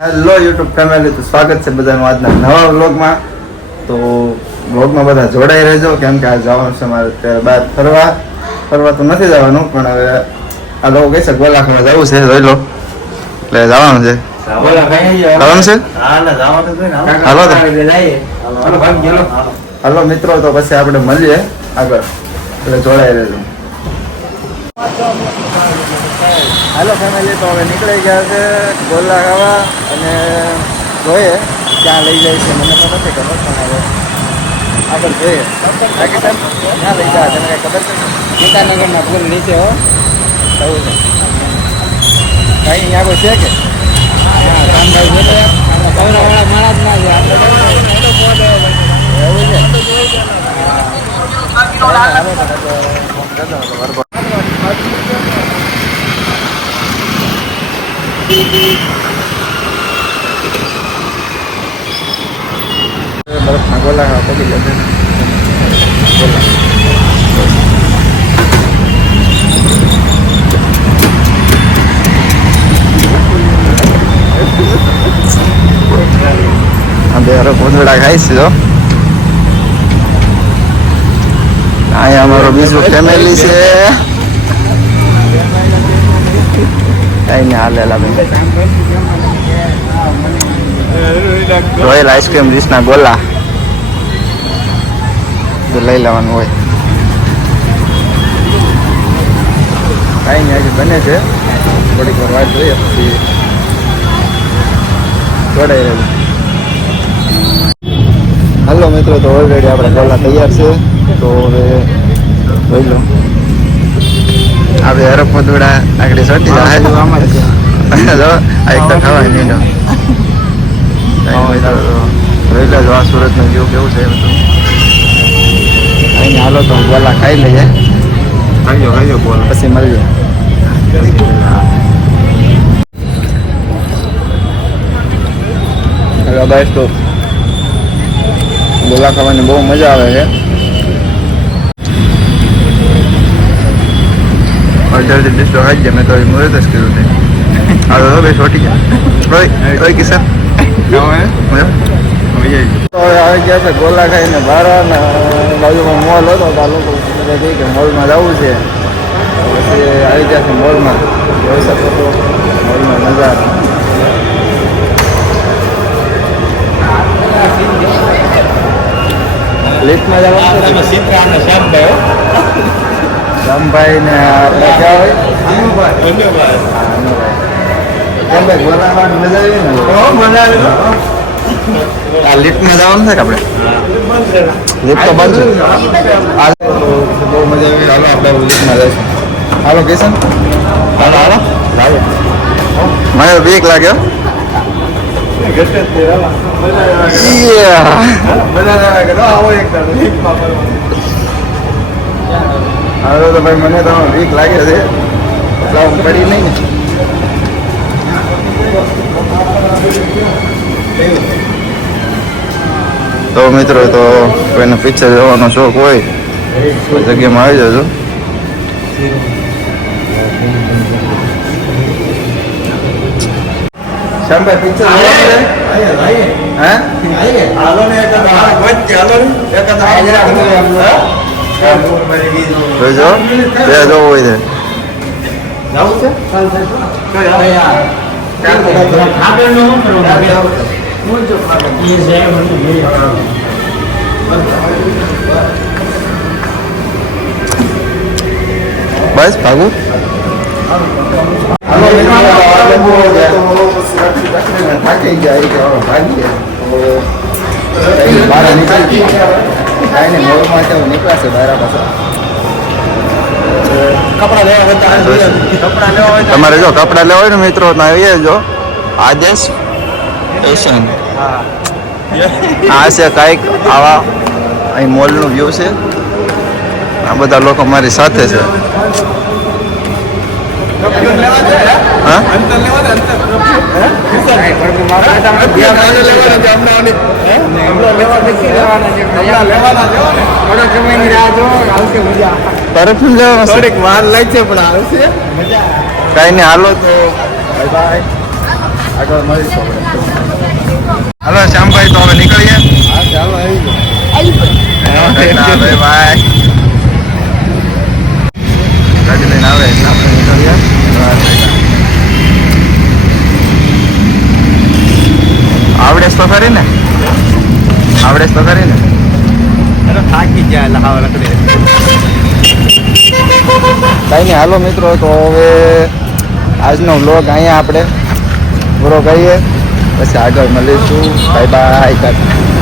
Hello YouTube family તો સ્વાગત છે બધાનું આજના નવા વ્લોગમાં. તો વ્લોગમાં બધા જોડાઈ રહેજો, કેમ કે આ જવાનું છે મારે બહાર ફરવા. ફરવા તો નથી જવાનું, પણ હવે આ લોકો કહે છે ગોલાખમાં જવું છે, જોઈ લો. એટલે જવાનું છે. જવાનું હાલો મિત્રો, તો પછી આપણે મળીએ આગળ. એટલે જોડાઈ રહેજો. હાલો ફેમિલી તો હવે નીકળી ગયા છે ગોલા ખાવા અને જોઈએ ક્યાં લઈ જાય છે. મને તો નથી ખબર પણ હવે આગળ જોઈએ. સાહેબ ક્યાં લઈ જાય? તમને કાંઈ ખબર છે? ગીતાનગરના પુલ નીચે હો. થવું છે. કાંઈ અહીંયા કોઈ છે કે? રામભાઈ છે આપણે એવું છે હાલો તો તો ફોન કરજો તો વરબો. બરફના ગોલા ખાવા પડી જશે ગોલા આ બે હારો ભૂંદડા ખાઈ છે તો અહીંયા અમારો બીજું ફેમિલી છે કઈ ને હાલેલા બેન રોયલ આઈસ્ક્રીમ ડીશના ગોલા. તો લઈ લેવાનું હોય. કાંઈ નહીં હજી બને છે. થોડીક વાર વાત જોઈએ પછી જોડાઈ રહેવું હાલો મિત્રો, તો ઓલરેડી આપણે ગોલા તૈયાર છે. તો હવે જોઈ લો. આપણે હરફ મધુડા આગળ ચોટી જાય. જો આ એક તો ખાવાય નહીં નો કાંઈ મિત્રો તો જોઈ લો આ સુરતનું વ્યૂ કેવું છે અહીં હાલો તો ગોલા ખાઈ લઈએ. ખાઈજો ખાઈજો બોલ પછી મળીએ. હેલો ગાઈસ તો ગોલા ખાવાની બહુ મજા આવે છે. અડધી ડિશ આવી જાય મેં તો મુહૂર્ત જ કર્યું તો બે છોટી ગયા ઓય ઓય કિશન તો હવે આવી ગયા છે ગોલા ખાઈને બહાર ને બાજુમાં મોલ હતો તો આ લોકો કે મોલમાં જવું છે તો પછી આવી ગયા છે મોલમાં જોઈ શકો છો મોલમાં મજા લિફ્ટમાં જવાનું છે રામભાઈ ને આપણે ક્યાં હોય? મજા આવી ને? મજા આવે આ લિફ્ટમાં જવાનું છે કે આપણે? લિફ્ટ તો બંધ છે. બહુ મજા આવી. હાલો આપણે લિફ્ટમાં જઈશું. હાલો કેશન. હાલો હાલો. લાવો મને બીક લાગ્યો હાલો તો ભાઈ મને તો વીક લાગે છે. એટલે હું પડી નહીં ને. તો મિત્રો તો કોઈને પિક્ચર જોવાનો શોખ હોય તો જગ્યામાં આવી જજો. શ્યામભાઈ પિક્ચર હે? જોજો બે જોવું હોય બસ ભાગું થાકી ગયા નહીં મોડમાં તો નીકળાશે બહાર પાછા. કપડા લેવા હતા કપડા લેવા હોય તમારે જો કપડાં લેવા હોય ને મિત્રો તો આવી જો આદેશ ફેશન આ છે કાંઈક આવા અહીં મોલનું વ્યૂ છે. આ બધા લોકો મારી સાથે છે. હા? ફિલ્મ છે? થોડીક વાર લાગશે પણ આવશે. કઈ નહીં હાલો તો. Bye bye. આગળ મળીશું આપણે શ્યામભાઈ તો હવે નીકળીએ હા ચાલો આવી ગયો ભાઈ બાય ગાડી લઈને આવે એટલે આપણે નીકળીએ બહાર જઈને. આવડે તો ખરી ને આવડે તો ખરી ને થાકી જાય એટલે હાવ રખડે કઈ નહીં હાલો મિત્રો તો હવે આજનો વ્લોગ અહીંયા આપણે પૂરો કરીએ. પછી આગળ મળીશું. Bye bye